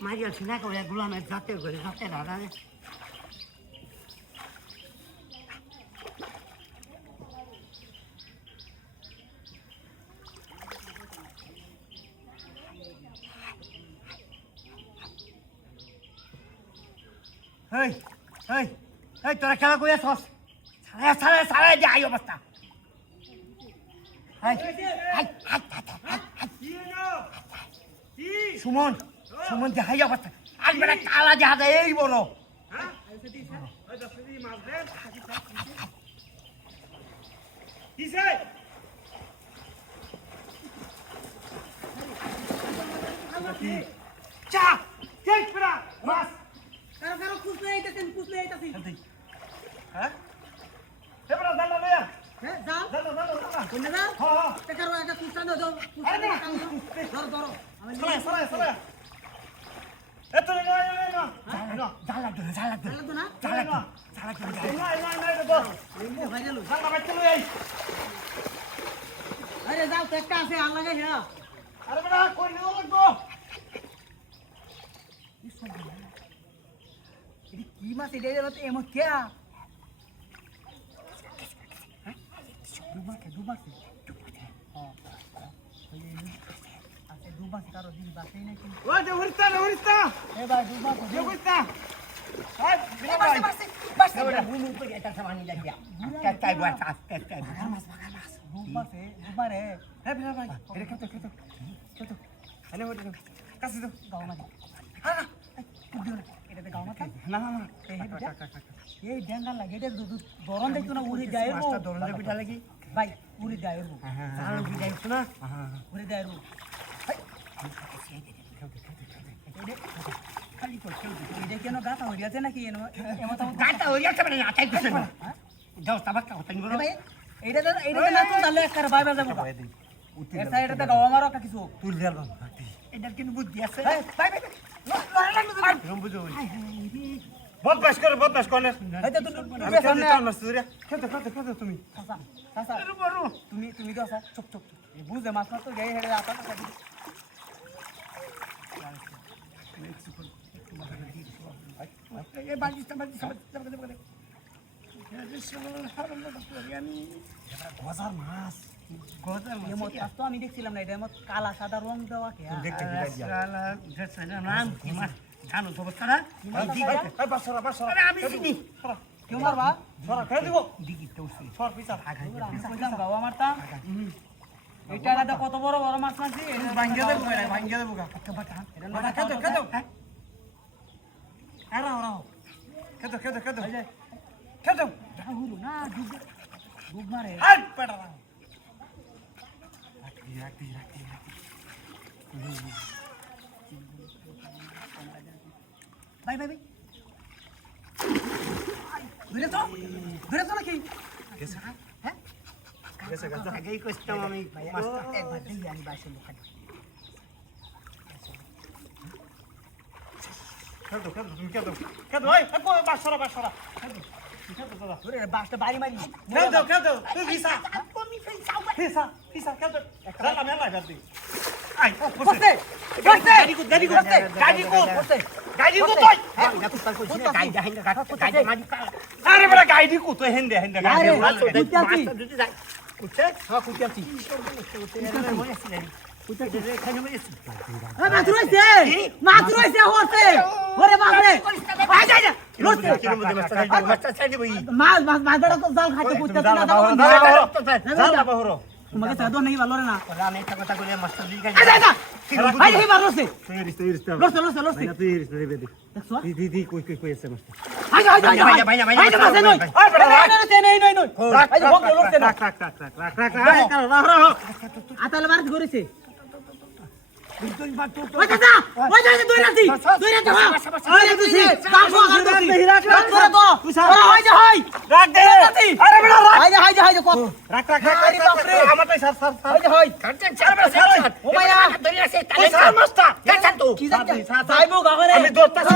মারিয়া সিনা করে গোলামের জাতে করে জাতে রাড়া এই এই এই তোরা খেলা করে আসছ সারা সারা সারা যে আই অবস্থা সুমন সুমন যে হাই অবস্থা আজ বেলা কালা জাহাজ এই বড় চা কেক ফেরা মাছ কারো কারো কুছলে আইতাছি হ্যাঁ এবড়া দালা লয়া হ্যাঁ যাও দালা কোন না হ্যাঁ তে কারো একটা কুছলা দাও কুছলা ধরো সরা এত না জালা দো না আরে যাও তো একটা আছে আর লাগাই না আরে বড়া কই নিও লাগবো কি মাছ এটা এমন কে এই ডেঙ্গা লাগে এটা গরম দেখতো না উড়ে যায় দরজা পিঠা লাগি ভাই উড়ে যায় চালানো পিঠা ইছো না উড়ে যায় খালি কর এটা কেন গাতা হয়ে আছে নাকি গাতা হয়ে আছে মানে আটাই কিছু না যাও তাবাক কথা নিবো ভাই এইটা না তো তাহলে একবার বাইবা যাবো এর সাইডে গাওয়া মারো কিছু তুই দেল এটা কিন্তু বুদ্ধি আছে ভাই বদমাশ করে এই তো তুমি তুমি তো চুপ বুঝে মাছ তো গায়ে হেড়ে আপা এই বাজিটা গজার মাছ তো আমি দেখছিলাম না এটা কালা সাদা রং দেওয়া নাম কি মাছ জানো তো বছরা আমি চিনি কেউ মারবা সরা খেয়ে দিব দিকি তো সর পিছা কইলাম গাওয়া মারতা এটা দাদা কত বড় বড় মাছ মাছি এটা ভাঙ্গিয়ে দেব এটা খেতো আরা খেতো হুলু না ডুব মারে হাট পেটা রাখি ভাই ধরে তো নাকি হ্যাঁ আগেই কইতাম আমি মাছটা একবার দিয়ে আনি বাসের লোক খেতো ভাই বাসরা বাসটা বাড়ি মারি খেতো তুই ভিসা খেতো একটা মেলা গাড়ি আই বসে গাড়ি কো তুই গাড়ি মারি আরে বড় গাড়ি কো তুই হেন্দে গাড়ি কুচাছি কুচে হ্যাঁ কুচাছি মাছ রইছে হতে ওরে বাপ রে আই যাই না মাছ বড় তো জাল খাইতে কুচাছি না জাল বাহরো তোমাকে সাদো নাই ভালো রে না আমি একটা কথা কইলে মাস্টার দিই গাই আই না আই হে মারছে লসে তুই রিস্তা দিবে দেখছো দি কই আছে মাস্টার আই ভাই মাসে নই আই বড় নই আই হোক লসে না রাখ আতালে মারছ করেছে ওই দাদা দইরাছি আরে তুই কাম কর রাখ করে তো হাই রাখ দে আরে বড় রাখ হাই কত রাখ আরে বাপ রে আমারটাই স্যার হাই কাটছেন চার ও মাইয়া দইরাছি তালে মাস্টার কাটছেন তো কি যাইবো গারে আমি দৌড়তাছি